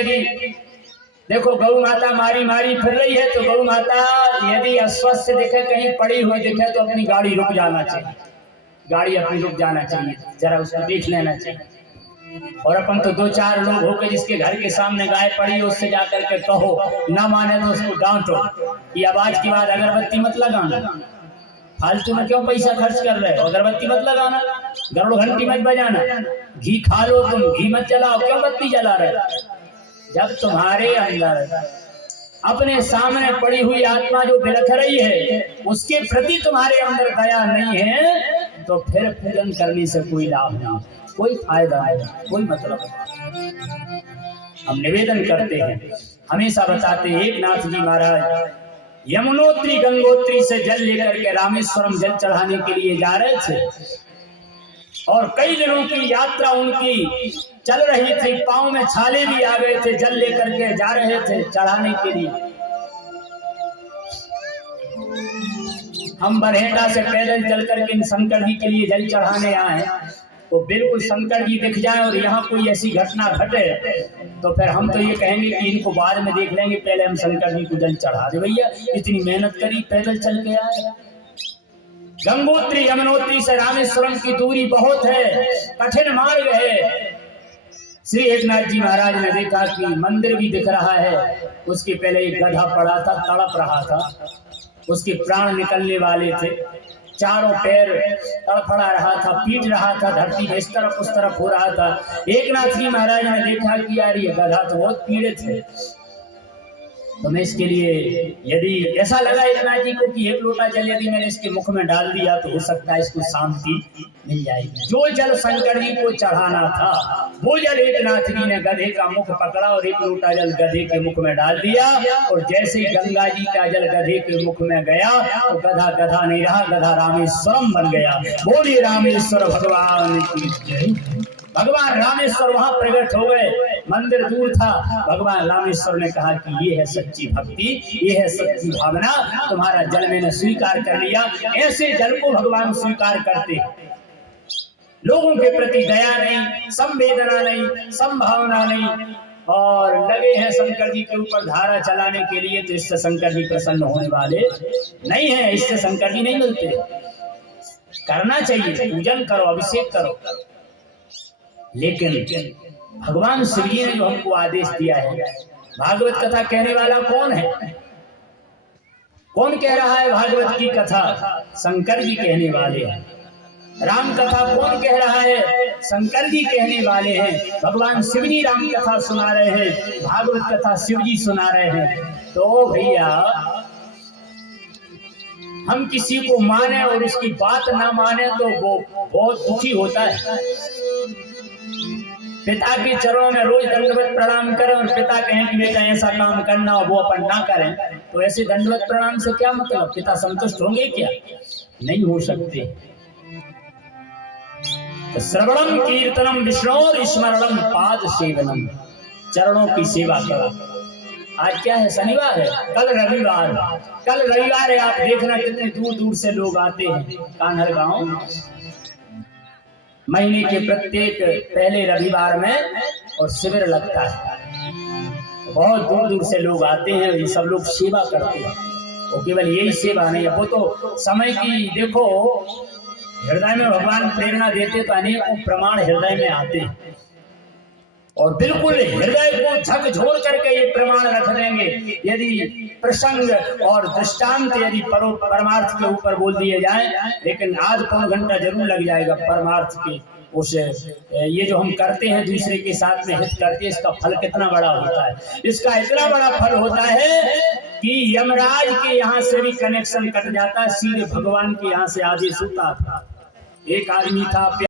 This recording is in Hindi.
यदि देखो गौ माता मारी मारी फिर रही है, तो गौ माता यदि अस्वस्थ दिखे, कहीं पड़ी हुई दिखे, तो अपनी गाड़ी रुक जाना चाहिए, गाड़ी अपनी रुक जाना चाहिए, जरा उसको देख लेना चाहिए। और अपन तो दो चार लोग होकर जिसके घर के सामने गाय पड़ी है उससे जाकर के कहो, ना माने तो उसको डांटो कि अब आज के बाद अगरबत्ती मत लगाना, फालतू में क्यों पैसा खर्च कर रहे हो, अगरबत्ती मत लगाना, गरुड़ घंटी मत बजाना, घी खा लो तुम, घी मत जलाओ, क्यों बत्ती जला रहे। जब तुम्हारे अंदर अपने सामने पड़ी हुई आत्मा जो बिलख रही है उसके प्रति तुम्हारे अंदर दया नहीं है, तो फिर पूजन करने से कोई लाभ नहीं, कोई फायदा नहीं, कोई मतलब नहीं। हम निवेदन करते हैं, हमेशा बताते हैं, एक नाथ जी महाराज यमुनोत्री गंगोत्री से जल लेकर के रामेश्वरम जल चढ़ाने के लिए जा रहे थे, और कई दिनों की यात्रा उनकी चल रही थी, पांव में छाले भी आ गए थे, जल लेकर के जा रहे थे चढ़ाने के लिए। हम बरहेटा से पैदल चल करके इन शंकर जी के लिए जल चढ़ाने आए, तो बिल्कुल शंकर जी दिख जाए और यहाँ कोई ऐसी घटना घटे तो फिर हम तो ये कहेंगे कि इनको बाद में देख लेंगे, पहले हम शंकर जी को जल चढ़ा दे। भैया इतनी मेहनत करी, पैदल चल के आए। गंगोत्री यमुनोत्री से रामेश्वरम की दूरी बहुत है, कठिन मार्ग है। श्री एकनाथ जी महाराज ने देखा कि मंदिर भी दिख रहा है, उसके पहले एक गधा पड़ा था, तड़प रहा था, उसके प्राण निकलने वाले थे, चारों पैर तड़फड़ा रहा था, पीट रहा था, धरती में इस तरफ उस तरफ हो रहा था। एकनाथ जी महाराज ने देखा कि यार ये गधा तो बहुत पीड़ित है, तो मैं इसके लिए, यदि ऐसा लगा एकनाथ जी को कि एक लोटा जल यदि मैंने इसके मुख में डाल दिया तो हो सकता है इसको शांति मिल जाएगी। जो जल शंकर जी को चढ़ाना था वो जल एकनाथ जी ने गधे का मुख पकड़ा और एक लोटा जल गधे के मुख में डाल दिया, और जैसे गंगा जी का जल गधे के मुख में गया तो गधा गधा नहीं रहा, गधा रामेश्वरम बन गया। बोलिए रामेश्वर भगवान की जय। भगवान रामेश्वर वहां प्रकट हो गए, मंदिर दूर था, भगवान रामेश्वर ने कहा कि ये है सच्ची भक्ति, ये है सच्ची भावना, तुम्हारा जल मैंने स्वीकार कर लिया। ऐसे जल को भगवान स्वीकार करते, लोगों के प्रति दया नहीं, संवेदना नहीं, संभावना नहीं, और लगे हैं शंकर जी के ऊपर धारा चलाने के लिए, तो इससे शंकर जी प्रसन्न होने वाले नहीं है, इससे शंकर जी नहीं मिलते। करना चाहिए, पूजन करो, अभिषेक करो, लेकिन भगवान शिव जी ने जो हमको आदेश दिया है, भागवत कथा कहने वाला कौन है, कौन कह रहा है भागवत की कथा, शंकर जी कहने वाले हैं। राम कथा कौन कह रहा है, शंकर जी कहने वाले हैं। भगवान शिव जी राम कथा सुना रहे हैं, भागवत कथा शिव जी सुना रहे हैं। तो भैया हम किसी को माने और उसकी बात ना माने तो वो बहुत दुखी होता है। पिता के चरणों में रोज दंडवत प्रणाम करें और पिता कहें कि बेटा ऐसा काम करना और वो अपन ना करें, तो ऐसे दंडवत प्रणाम से क्या मतलब, पिता संतुष्ट होंगे क्या, नहीं हो सकते। तो श्रवणम कीर्तनम विष्णु स्मरणम पाद सेवनम, चरणों की सेवा करो। आज क्या है, शनिवार है, कल रविवार, कल रविवार है, आप देखना कितने दूर दूर से लोग आते हैं कान्हर गांव। महीने के प्रत्येक पहले रविवार में और शिविर लगता है, बहुत दूर दूर से लोग आते हैं, ये सब लोग सेवा करते हैं। वो केवल यही सेवा नहीं है, वो तो समय की, देखो हृदय में भगवान प्रेरणा देते तो अनेकों प्रमाण हृदय में आते हैं, और बिल्कुल हृदय को झकझोर करके ये प्रमाण रख देंगे यदि प्रसंग और दृष्टांत यदि परमार्थ के ऊपर बोल दिए जाए, लेकिन आध पौन घंटा जरूर लग जाएगा परमार्थ के। उस ये जो हम करते हैं दूसरे के साथ में हित करते हैं, इसका फल कितना बड़ा होता है, इसका इतना बड़ा फल होता है कि यमराज के यहाँ से भी कनेक्शन कट जाता है, सीधे भगवान के यहाँ से आदेश होता था। एक आदमी था